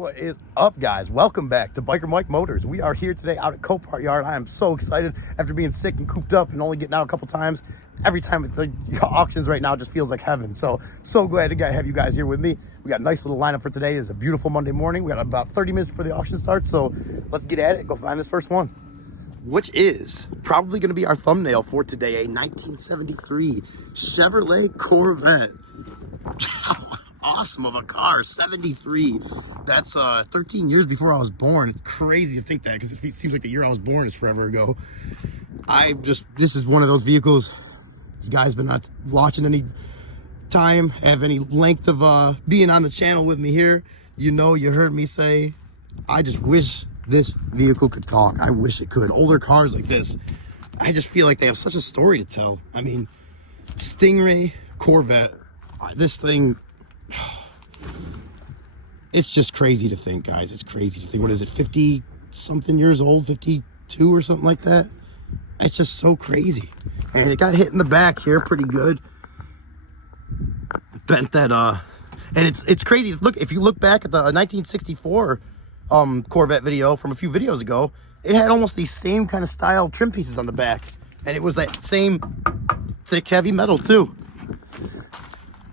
What is up, guys? Welcome back to Biker Mike Motors. We are here today out at Copart Yard. I am so excited after being sick and cooped up and only getting out a couple times. Every time at the auctions right now just feels like heaven. So glad to have you guys here with me. We got a nice little lineup for today. It's a beautiful Monday morning. We got about 30 minutes before the auction starts. So let's get at it. Go find this first one, which is probably going to be our thumbnail for today. A 1973 Chevrolet Corvette. Awesome of a car. 73. That's 13 years before I was born. It's crazy to think that, because it seems like the year I was born is forever ago. This is one of those vehicles, you guys been not watching any time, have any length of being on the channel with me here, you know, you heard me say, I just wish this vehicle could talk. I wish it could. Older cars like this, I just feel like they have such a story to tell. I mean, STINGRAY Corvette, this thing, it's just crazy to think, guys. It's crazy to think. What is it, 50 something years old, 52 or something like that? It's just so crazy. And it got hit in the back here pretty good. Bent that and it's crazy. Look, if you look back at the 1964 Corvette video from a few videos ago, it had almost these same kind of style trim pieces on the back, and it was that same thick heavy metal too,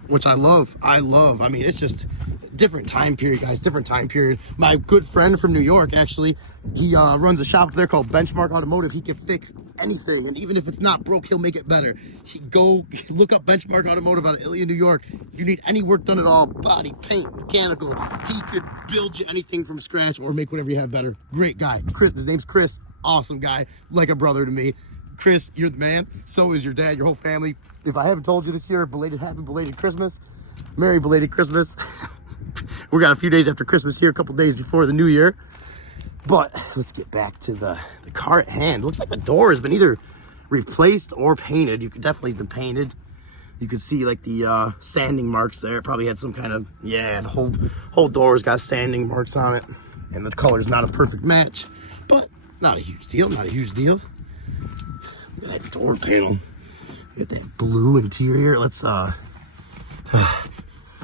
which I love. I mean, it's just different time period, guys. Different time period. My good friend from New York, actually, he runs a shop there called Benchmark Automotive. He can fix anything, and even if it's not broke, he'll make it better. Go look up Benchmark Automotive out of Ilion, New York. If you need any work done at all, body, paint, mechanical, he could build you anything from scratch or make whatever you have better. Great guy. Chris, his name's Chris. Awesome guy, like a brother to me. Chris, you're the man. So is your dad, your whole family. If I haven't told you this year, happy belated Christmas. Merry belated Christmas. We got a few days after Christmas here, a couple days before the new year. But let's get back to the car at hand. Looks like the door has been either replaced or painted. You could definitely have been painted. You could see like the sanding marks there. It probably had some kind of, yeah, the whole door's got sanding marks on it. And the color's not a perfect match, but not a huge deal, not a huge deal. Look at that door panel. Get that blue interior. Let's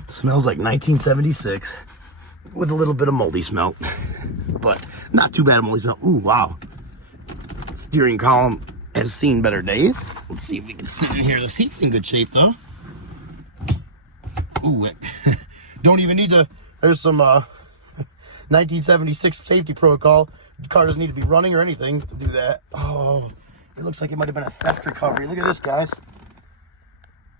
smells like 1976 with a little bit of moldy smell, but not too bad of moldy smell. Ooh, wow. Steering column has seen better days. Let's see if we can sit in here. The seat's in good shape though. Ooh, don't even need to, there's some 1976 safety protocol. The car doesn't need to be running or anything to do that. Oh, it looks like it might have been a theft recovery. Look at this, guys.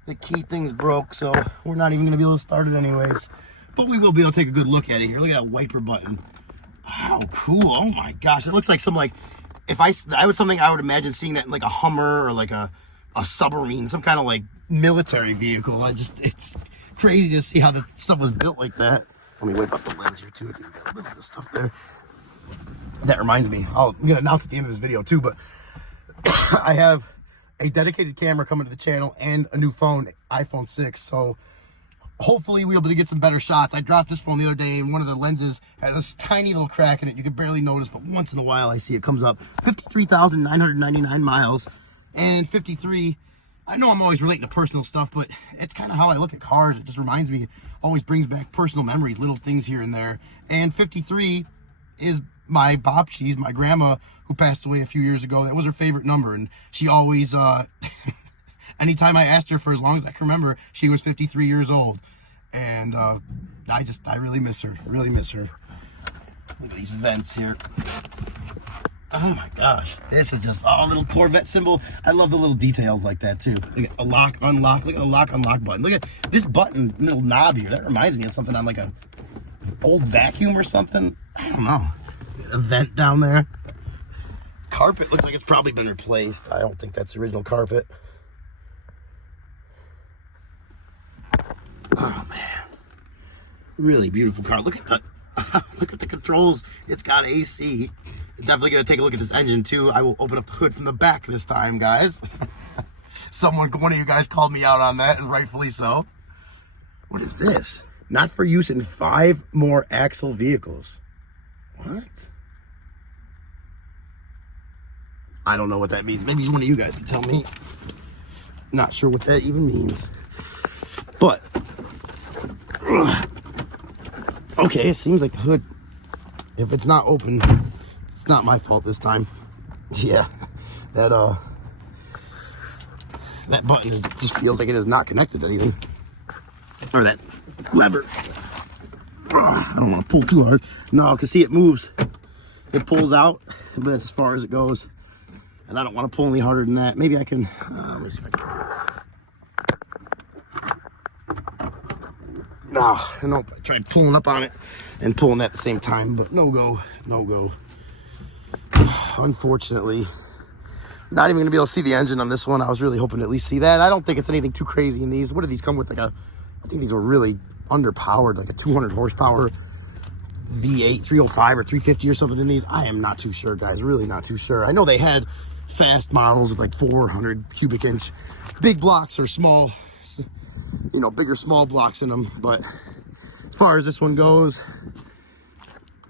The key thing's broke, so we're not even going to be able to start it anyways. But we will be able to take a good look at it here. Look at that wiper button. How cool. Oh my gosh. It looks like some, like, I would imagine seeing that in like a Hummer or like a submarine, some kind of like military vehicle. It's crazy to see how the stuff was built like that. Let me wipe up the lens here too. I think we got a little bit of stuff there. That reminds me, I'm going to announce at the end of this video too, but I have a dedicated camera coming to the channel and a new phone, iPhone 6. So hopefully we'll be able to get some better shots. I dropped this phone the other day and one of the lenses has this tiny little crack in it. You can barely notice, but once in a while I see it comes up. 53,999 miles and 53. I know I'm always relating to personal stuff, but it's kind of how I look at cars. It just reminds me, always brings back personal memories, little things here and there. And 53 is my She's my grandma who passed away a few years ago. That was her favorite number, and she always anytime I asked her for as long as I can remember, she was 53 years old. And I really miss her. Really miss her. Look at these vents here. Oh my gosh, this is just a little Corvette symbol. I love the little details like that too. Look at a lock, unlock. Look at a lock, unlock button. Look at this button, little knob here. That reminds me of something on like a old vacuum or something. I don't know. A vent down there. Carpet looks like it's probably been replaced. I don't think that's the original carpet. Oh man, really beautiful car. Look at the controls. It's got AC. Definitely gonna take a look at this engine too. I will open up the hood from the back this time, guys. One of you guys called me out on that, and rightfully so. What is this? Not for use in 5 more axle vehicles. What? I don't know what that means. Maybe one of you guys can tell me. Not sure what that even means. But Okay, it seems like the hood, if it's not open, it's not my fault this time. Yeah, that button just feels like it is not connected to anything. Or that lever. I don't want to pull too hard. No, because see, it moves. It pulls out, but that's as far as it goes. And I don't want to pull any harder than that. Maybe I can, let me see if I can. No, nope. I tried pulling up on it and pulling at the same time, but no go, no go. Unfortunately, not even gonna be able to see the engine on this one. I was really hoping to at least see that. I don't think it's anything too crazy in these. What do these come with? Like I think these are really underpowered, like a 200 horsepower V8 305 or 350 or something in these. I am not too sure, guys. Really not too sure. I know they had fast models with like 400 cubic inch big blocks or small, you know, bigger small blocks in them, but as far as this one goes,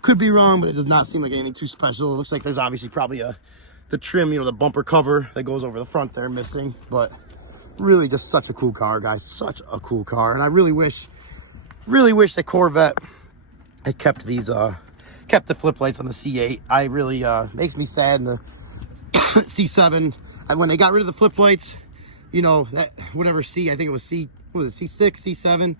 could be wrong, but it does not seem like anything too special. It looks like there's obviously probably the trim, you know, the bumper cover that goes over the front there missing, but really just such a cool car, guys. Such a cool car. And I really wish that Corvette had kept these kept the flip lights on the C8. I really makes me sad in the C7. When they got rid of the flip lights, you know, that whatever I think it was C6, C7,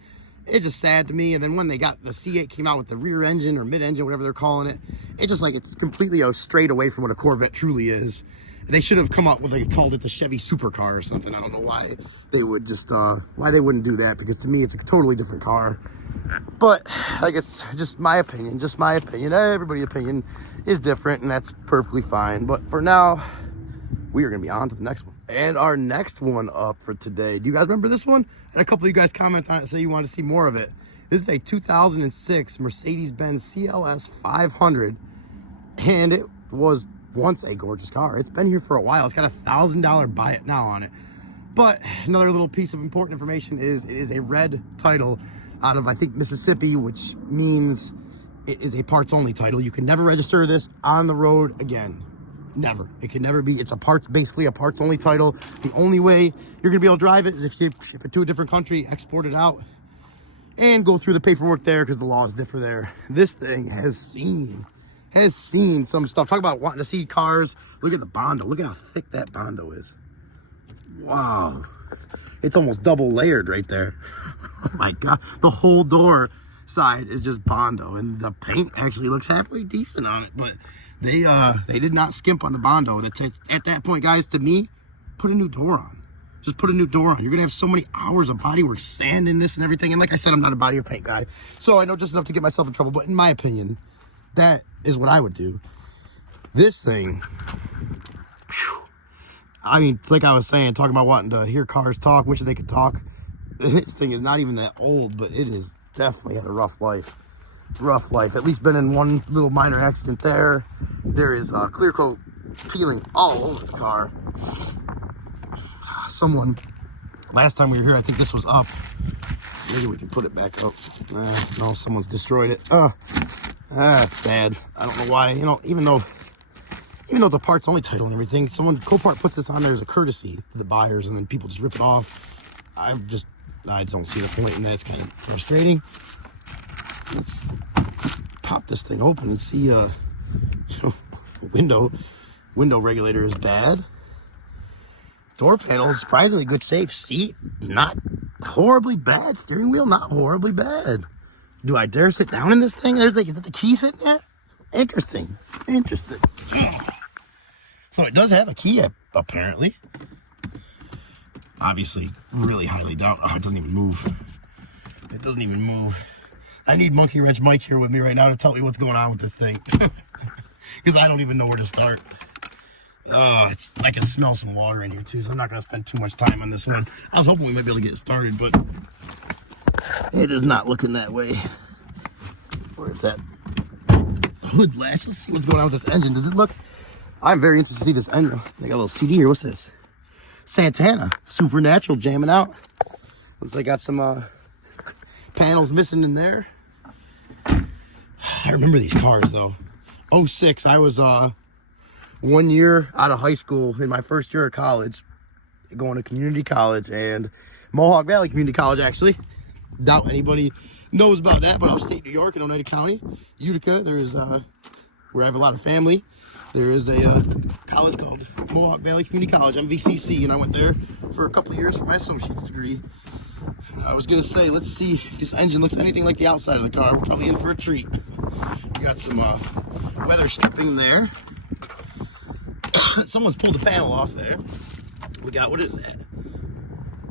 it's just sad to me. And then when they got the C8 came out with the rear engine or mid-engine, whatever they're calling it, it's just like it's completely straight away from what a Corvette truly is. They should have come up with, like, called it the Chevy supercar or something. I don't know why they would just why they wouldn't do that, because to me it's a totally different car. But like, it's just my opinion, everybody's opinion is different, and that's perfectly fine. But for now, we are gonna be on to the next one. And our next one up for today, do you guys remember this one? And a couple of you guys comment on it, say you want to see more of it. This is a 2006 Mercedes-Benz CLS500, and it was once a gorgeous car. It's been here for a while. It's got a $1,000 buy it now on it. But another little piece of important information is it is a red title out of, I think, Mississippi, which means it is a parts only title. You can never register this on the road again. Never. It can never be. It's a parts, basically a parts only title. The only way you're gonna be able to drive it is if you ship it to a different country, export it out, and go through the paperwork there, because the laws differ there. This thing has seen some stuff. Talk about wanting to see cars. Look at the Bondo. Look at how thick that Bondo is. Wow. It's almost double layered right there. Oh my God. The whole door side is just Bondo, and the paint actually looks halfway decent on it, but they did not skimp on the Bondo. At that point, guys, to me, put a new door on. Just put a new door on. You're gonna have so many hours of bodywork, sand in this and everything. And like I said, I'm not a body or paint guy, so I know just enough to get myself in trouble. But in my opinion, that is what I would do. This thing, whew, I mean, it's like I was saying, talking about wanting to hear cars talk, wishing they could talk. This thing is not even that old, but it is definitely had a rough life. Rough life. At least been in one little minor accident there. There is clear coat peeling all over the car. Someone, last time we were here, I think this was up. Maybe we can put it back up. No, someone's destroyed it. That's sad. I don't know why. You know, even though it's a parts only title and everything, someone Copart puts this on there as a courtesy to the buyers, and then people just rip it off. I don't see the point in that. It's kind of frustrating. Let's pop this thing open and see. Window regulator is bad. Door panel is surprisingly good shape. Seat, not horribly bad. Steering wheel, not horribly bad. Do I dare sit down in this thing? Is the key sitting there? Interesting. So it does have a key, apparently. Obviously, really highly doubt. Oh, it doesn't even move. It doesn't even move. I need Monkey Wrench Mike here with me right now to tell me what's going on with this thing. Because I don't even know where to start. I can smell some water in here too, so I'm not going to spend too much time on this one. I was hoping we might be able to get it started, but it is not looking that way. Where's that hood latch? Let's see what's going on with this engine. Does it look... I'm very interested to see this engine. They got a little CD here. What's this? Santana. Supernatural jamming out. Looks like I got some panels missing in there. I remember these cars though. 06, I was 1 year out of high school in my first year of college, going to community college, and Mohawk Valley Community College, actually. Doubt anybody knows about that, but upstate New York in Oneida County, Utica, there is where I have a lot of family. There is a college called Mohawk Valley Community College, MVCC, and I went there for a couple of years for my associate's degree. I was gonna say, let's see if this engine looks anything like the outside of the car. We're probably in for a treat. We got some weather stripping there. Someone's pulled the panel off there. We got, what is that?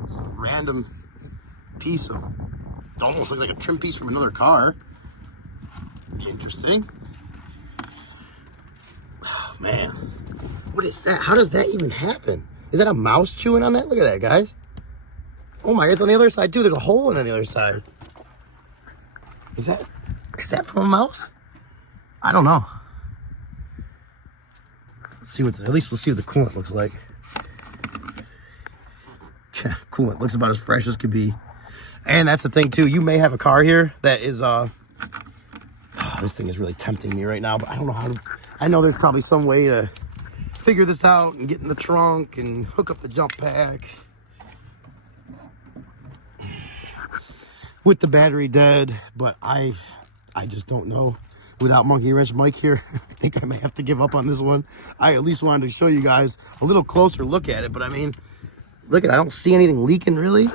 Random piece of, it almost looks like a trim piece from another car. Interesting. Oh, man, what is that? How does that even happen? Is that a mouse chewing on that? Look at that, guys. Oh my God, it's on the other side too. There's a hole in on the other side. Is that from a mouse? I don't know. Let's see what, at least we'll see what the coolant looks like. Coolant looks about as fresh as could be. And that's the thing too. You may have a car here that is, this thing is really tempting me right now, but I don't know how to, I know there's probably some way to figure this out and get in the trunk and hook up the jump pack. With the battery dead, but I just don't know. Without Monkey Wrench Mike here, I think I may have to give up on this one. I at least wanted to show you guys a little closer look at it, but I mean, look at it, I don't see anything leaking really.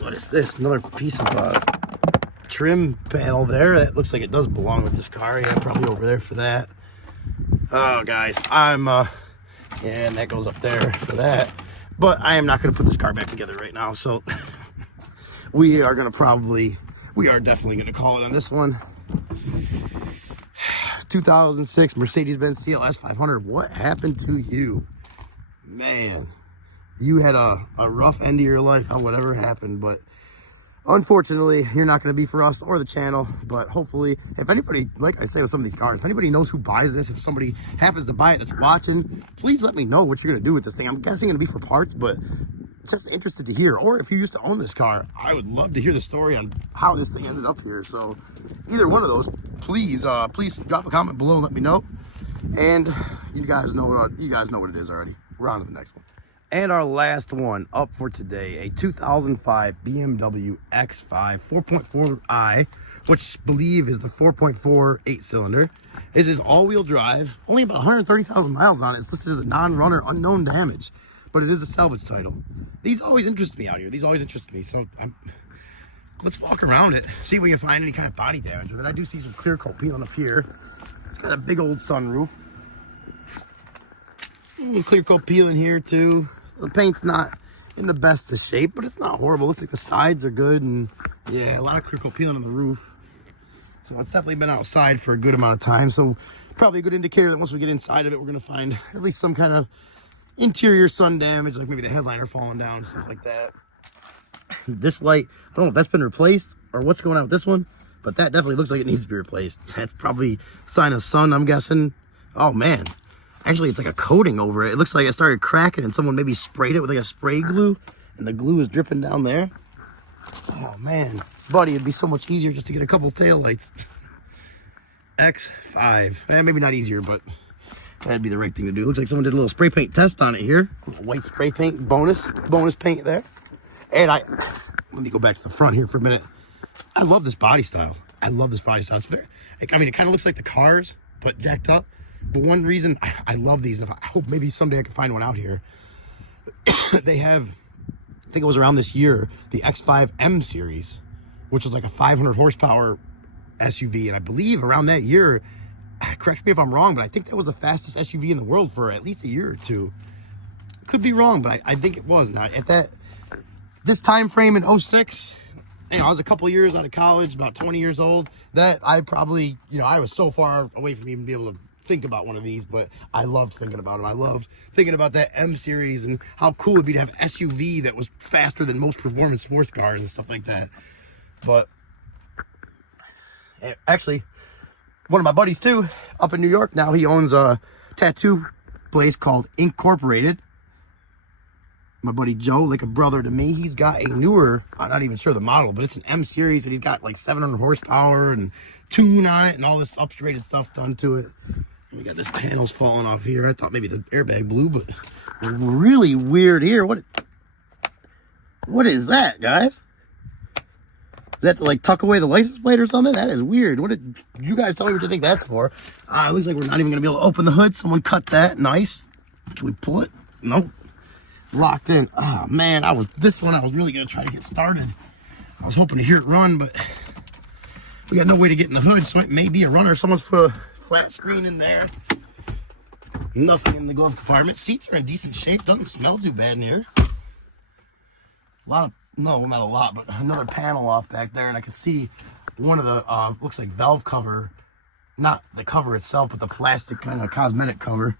What is this? Another piece of trim panel there. That looks like it does belong with this car. Yeah, probably over there for that. Oh, guys, yeah, and that goes up there for that. But I am not going to put this car back together right now, so we are definitely going to call it on this one. 2006 Mercedes-Benz CLS500. What happened to you? Man, you had a rough end of your life on whatever happened, but unfortunately, you're not going to be for us or the channel. But hopefully, if anybody, like I say with some of these cars, if anybody knows who buys this, if somebody happens to buy it that's watching, please let me know what you're going to do with this thing. I'm guessing it's going to be for parts, but just interested to hear. Or if you used to own this car, I would love to hear the story on how this thing ended up here. So either one of those, please drop a comment below and let me know. And you guys know what it is already. We're on to the next one. And our last one up for today, a 2005 BMW X5 4.4i, which I believe is the 4.4 8-cylinder. This is all-wheel drive, only about 130,000 miles on it. It's listed as a non-runner, unknown damage, but it is a salvage title. These always interest me out here. These always interest me. So let's walk around it, see if we can find any kind of body damage with it. I do see some clear coat peeling up here. It's got a big old sunroof. Clear coat peeling here too. So the paint's not in the best of shape, but it's not horrible. Looks like the sides are good, and yeah, a lot of clear coat peeling on the roof. So it's definitely been outside for a good amount of time. So probably a good indicator that once we get inside of it, we're gonna find at least some kind of interior sun damage, like maybe the headliner falling down and stuff like that. This light, I don't know if that's been replaced or what's going on with this one, but that definitely looks like it needs to be replaced. That's probably a sign of sun, I'm guessing. Oh man. Actually, it's like a coating over it. It looks like it started cracking and someone maybe sprayed it with like a spray glue and the glue is dripping down there. Oh man, buddy, it'd be so much easier just to get a couple taillights. X5, maybe not easier, but that'd be the right thing to do. Looks like someone did a little spray paint test on it here. White spray paint, bonus paint there. And let me go back to the front here for a minute. I love this body style. It's very, I mean, it kind of looks like the cars, but jacked up. But one reason I love these, and I hope maybe someday I can find one out here, they have, I think it was around this year, the X5 M series, which was like a 500 horsepower SUV. And I believe around that year, correct me if I'm wrong, but I think that was the fastest SUV in the world for at least a year or two. Could be wrong, but I think it was. Now, at this time frame in 06, you know, I was a couple years out of college, about 20 years old, that I probably, you know, I was so far away from even being able to think about one of these, but I loved thinking about them. I loved thinking about that M series and how cool it would be to have SUV that was faster than most performance sports cars and stuff like that. But actually, one of my buddies too, up in New York now, he owns a tattoo place called Incorporated. My buddy Joe, like a brother to me, he's got a newer, I'm not even sure the model, but it's an M series, and he's got like 700 horsepower and tune on it and all this upgraded stuff done to it. We got this panel's falling off here. I thought maybe the airbag blew, but really weird here. What is that, guys? Is that to like tuck away the license plate or something? That is weird. What did you guys tell me what you think that's for? It looks like we're not even gonna be able to open the hood. Someone cut that. Nice. Can we pull it? Nope. Locked in. Oh man, this one I was really gonna try to get started. I was hoping to hear it run, but we got no way to get in the hood, so it may be a runner. Someone's put a flat screen in there. Nothing in the glove compartment. Seats are in decent shape. Doesn't smell too bad in here. No, well, not a lot, but another panel off back there, and I can see one of the, looks like valve cover, not the cover itself, but the plastic kind of cosmetic cover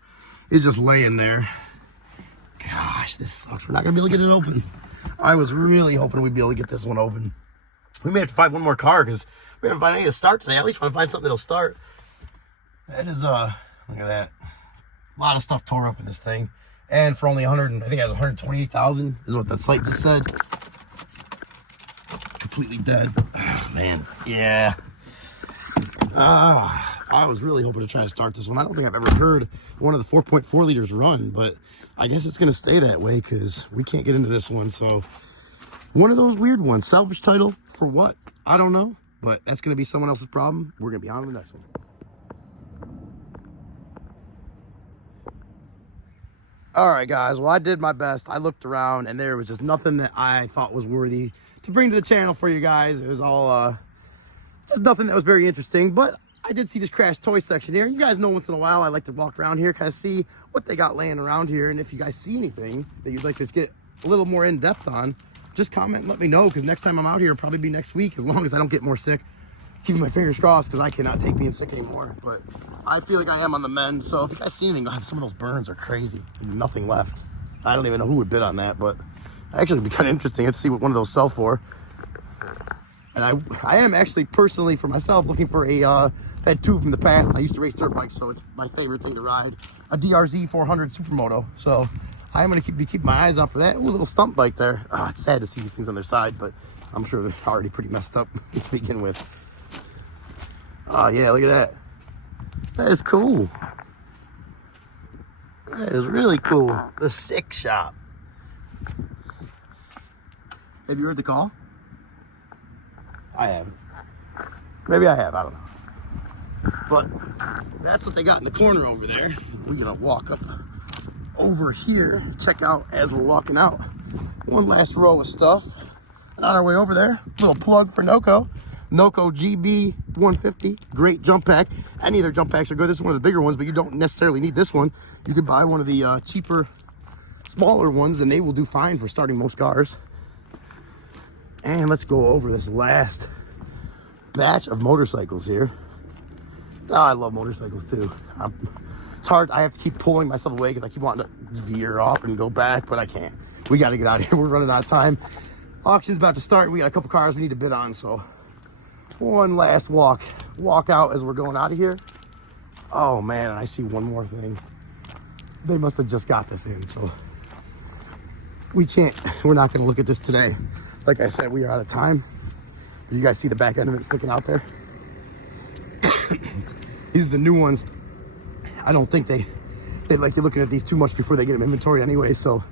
is just laying there. Gosh, this sucks. We're not going to be able to get it open. I was really hoping we'd be able to get this one open. We may have to find one more car because we haven't found anything to start today. At least want to find something that'll start. That is, look at that. A lot of stuff tore up in this thing. And for only 100, I think it has 128,000 is what the site just said. Completely dead. Oh, man. Yeah. I was really hoping to try to start this one. I don't think I've ever heard one of the 4.4 liters run, but I guess it's going to stay that way because we can't get into this one. So one of those weird ones. Salvage title for what? I don't know, but that's going to be someone else's problem. We're going to be on to the next one. All right, guys. Well, I did my best. I looked around, and there was just nothing that I thought was worthy to bring to the channel for you guys. It was all just nothing that was very interesting, but I did see this crash toy section here. You guys know once in a while I like to walk around here, kind of see what they got laying around here, and if you guys see anything that you'd like to just get a little more in-depth on, just comment and let me know, because next time I'm out here, it'll probably be next week, as long as I don't get more sick. Keeping my fingers crossed, because I cannot take being sick anymore, but I feel like I am on the mend. So if you guys see anything, some of those burns are crazy. Nothing left. I don't even know who would bid on that, but actually it'd be kind of interesting to see what one of those sell for. And I am actually personally for myself looking for a I've had two from the past. I used to race dirt bikes, so it's my favorite thing to ride, a DRZ 400 Supermoto. So I am going to be keeping my eyes out for that. Ooh, a little stump bike there. It's sad to see these things on their side, but I'm sure they're already pretty messed up to begin with. Oh yeah, look at that. That is cool. That is really cool. The Sick Shop. Have you heard the call? I haven't. Maybe I have, I don't know. But that's what they got in the corner over there. We're gonna walk up over here, check out as we're walking out. One last row of stuff. And on our way over there, little plug for Noco. Noco GB 150, great jump pack. Any of their jump packs are good. This is one of the bigger ones, but you don't necessarily need this one. You could buy one of the cheaper, smaller ones, and they will do fine for starting most cars. And let's go over this last batch of motorcycles here. Oh, I love motorcycles too. It's hard. I have to keep pulling myself away because I keep wanting to veer off and go back, but I can't. We got to get out of here. We're running out of time. Auction's about to start. We got a couple cars we need to bid on, so one last walk out as we're going out of here. Oh man, and I see one more thing. They must have just got this in, so we're not going to look at this today. Like I said, we are out of time. You guys see the back end of it sticking out there? These are the new ones. I don't think they like you looking at these too much before they get them inventoried anyway, so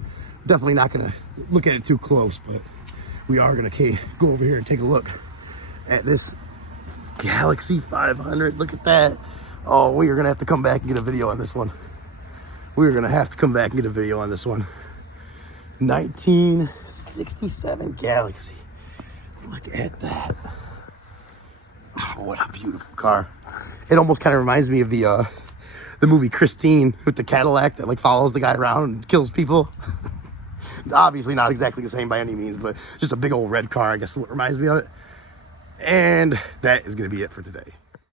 definitely not going to look at it too close, but we are going to go over here and take a look at this Galaxy 500. Look at that. Oh, we are going to have to come back and get a video on this one. We're going to have to come back and get a video on this one. 1967 Galaxy. Look at that. Oh, what a beautiful car. It almost kind of reminds me of the movie Christine with the Cadillac that like follows the guy around and kills people. Obviously not exactly the same by any means, but just a big old red car, I guess is what reminds me of it. And that is going to be it for today.